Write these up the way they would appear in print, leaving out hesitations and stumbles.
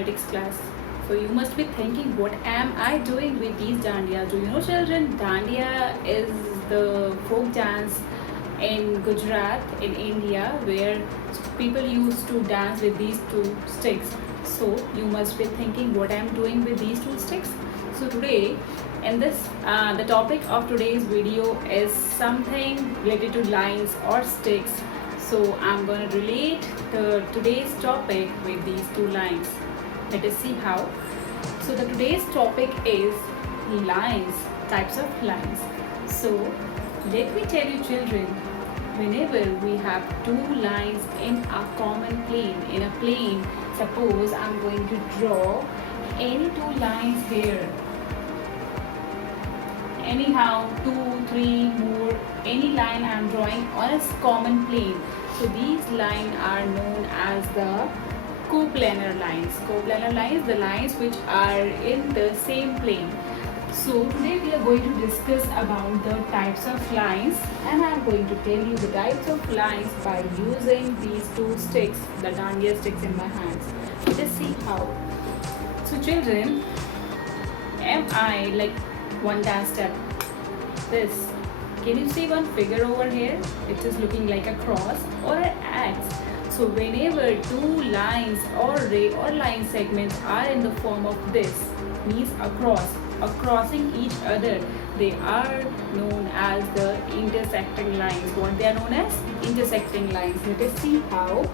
mathematics class. So you must be thinking, what am I doing with these dandiya? Do you know, children, dandiya is the folk dance in Gujarat, in India, where people used to dance with these two sticks. So you must be thinking, what I'm doing with these two sticks. So today, in this, the topic of today's video is something related to lines or sticks. So I'm going to relate today's topic with these two lines. Let us see how. So the today's topic is lines, types of lines. So let me tell you, children, whenever we have two lines in a common plane, in a plane, suppose I'm going to draw any two lines here. Anyhow, 2, 3, more, any line I'm drawing on a common plane. So these lines are known as the coplanar lines. Coplanar lines, the lines which are in the same plane. So today we are going to discuss about the types of lines, and I am going to tell you the types of lines by using these two sticks, the dandiya sticks in my hands. Let us see how. So children, am I like one dance step? This. Can you see one figure over here? It is looking like a cross or an X. So whenever two lines or ray or line segments are in the form of this, means a cross, crossing each other, they are known as the intersecting lines. What they are known as? Intersecting lines. Let us see how.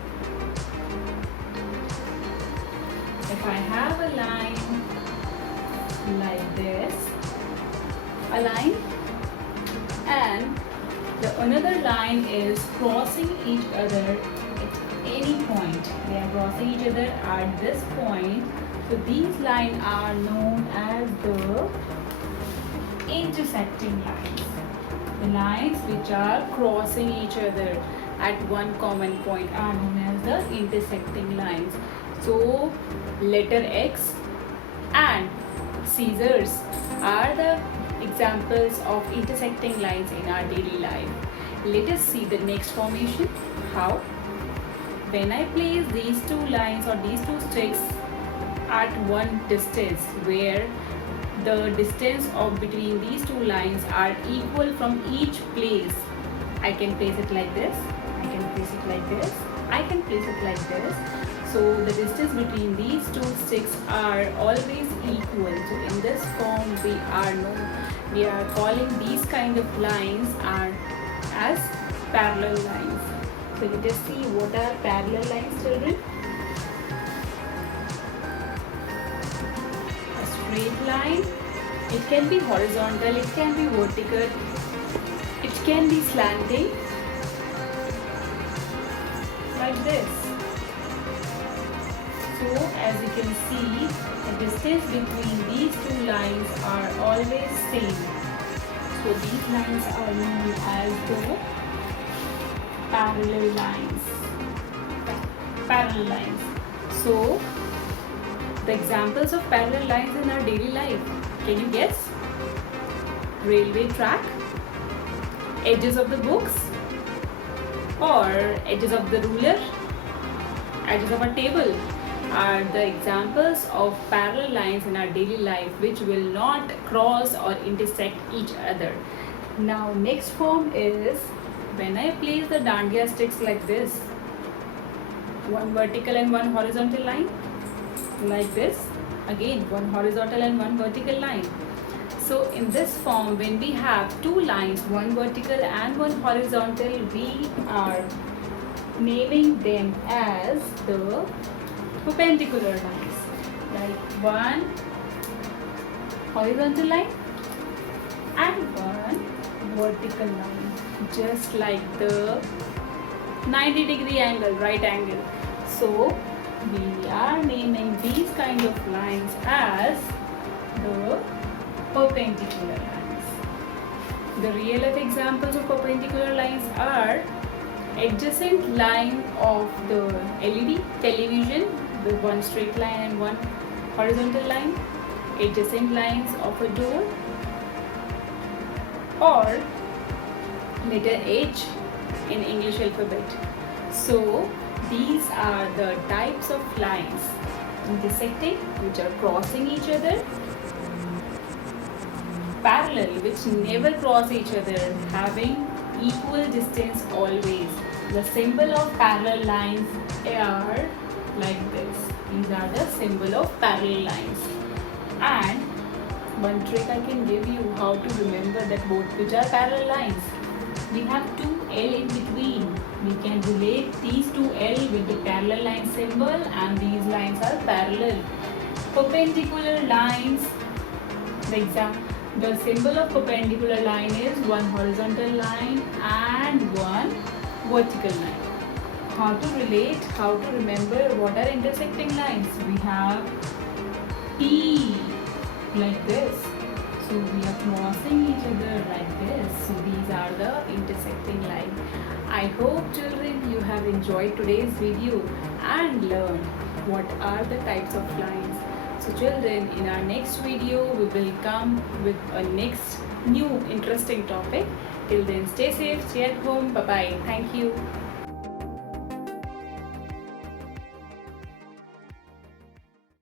If I have a line like this, a line, and the another line is crossing each other at any point. They are crossing each other at this point. So these lines are known as the intersecting lines. The lines which are crossing each other at one common point are known as the intersecting lines. So letter X and scissors are the examples of intersecting lines in our daily life. Let us see the next formation. How? When I place these two lines or these two sticks at one distance, where the distance of between these two lines are equal from each place, I can place it like this, I can place it like this, I can place it like this. So the distance between these two sticks are always equal. So in this form we are calling these kind of lines as parallel lines. So let us see what are parallel lines, children. A straight line, it can be horizontal, it can be vertical, it can be slanting, like this. So as you can see, the distance between these two lines are always same. So these lines are known as the parallel lines. Parallel lines. So the examples of parallel lines in our daily life, can you guess? Railway track, edges of the books, or edges of the ruler, edges of a table are the examples of parallel lines in our daily life which will not cross or intersect each other. Now next form is when I place the dandiya sticks like this, one vertical and one horizontal line, like this, again one horizontal and one vertical line. So in this form, when we have two lines, one vertical and one horizontal, we are naming them as the perpendicular lines, like one horizontal line and one vertical line, just like the 90-degree angle, right angle. So we are naming these kind of lines as the perpendicular lines. The real life examples of perpendicular lines are adjacent line of the LED television with one straight line and one horizontal line, adjacent lines of a door, or letter H in English alphabet. So these are the types of lines. intersecting, which are crossing each other, parallel, which never cross each other, having equal distance always. The symbol of parallel lines are like this. These are the symbol of parallel lines. And one trick I can give you how to remember that both which are parallel lines. We have two L in between. We can relate these two L with the parallel line symbol, and these lines are parallel. Perpendicular lines. The symbol of perpendicular line is one horizontal line and one vertical line. How to relate, how to remember what are intersecting lines? We have T like this. So we are crossing each other like this. So these are the intersecting lines. I hope children you have enjoyed today's video and learned what are the types of lines. So children, in our next video we will come with a next new interesting topic. Till then, stay safe, stay at home. Bye bye. Thank you.